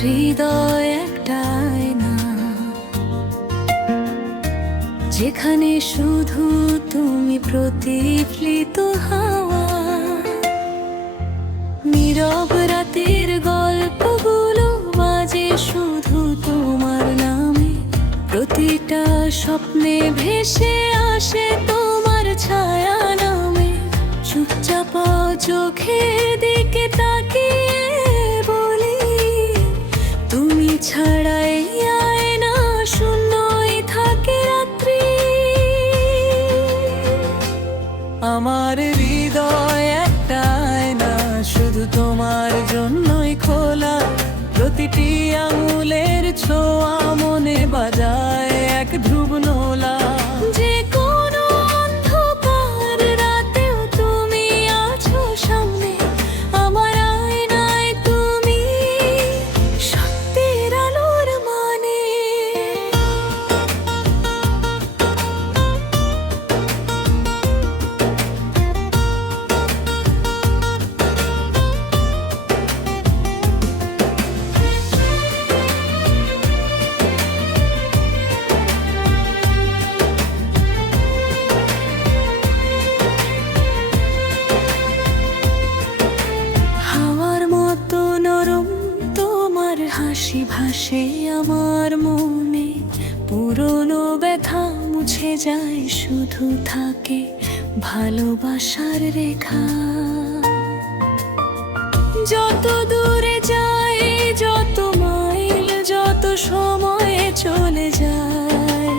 হৃদয় একটাই না। যেখানে শুধু তুমি প্রতিফলিত হাওয়া, নীরব রাতের গল্পগুলো মাঝে শুধু তোমার নামে। প্রতিটা স্বপ্নে ভেসে আসে তোমার ছায়া নামে। চুপচাপ চোখের দিকে তাকিয়ে প্রতিটি আঙুলের ছোঁয়া। হাসি আমার মনে পুরনো ব্যথা মুছে যায়, শুধু থাকে ভালোবাসার রেখা। যত দূরে যায়, যত মাইল, যত সময়ে চলে যায়,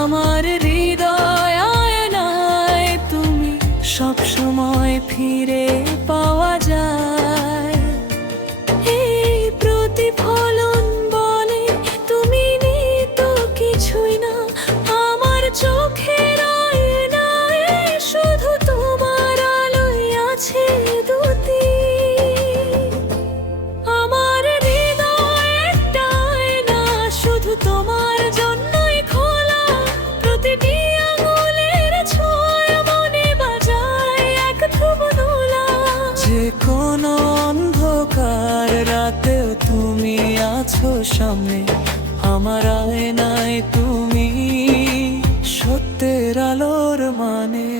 আমার হৃদয় আয়নায় তুমি সব সময় ফিরে পাওয়া যায়। আছে আমার না, শুধু তোমার জন্যই খোলা। প্রতিটি আঙুলের ছোঁয়া মনে বাজায় এক যে কোনো অন্ধকার রাতেও তুমি আছো সামনে, আমার আয়নায় তুমি সত্যের আলোর মানে।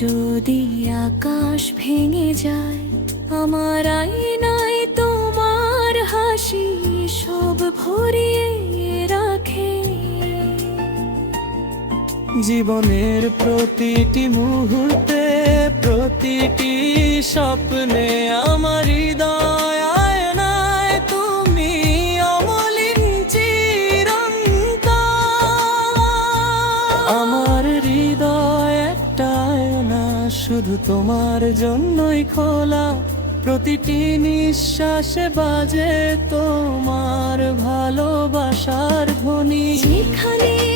যদি আকাশ ভেঙে যায়, আমার আয়নায় তোমার হাসি সব ভরিয়ে রাখে। জীবনের প্রতিটি মুহূর্তে, প্রতিটি স্বপ্নে আমার হৃদয় তোমার জন্যই খোলা প্রতিটি নিঃশ্বাসে বাজে তোমার ভালোবাসার ধ্বনি। তুমি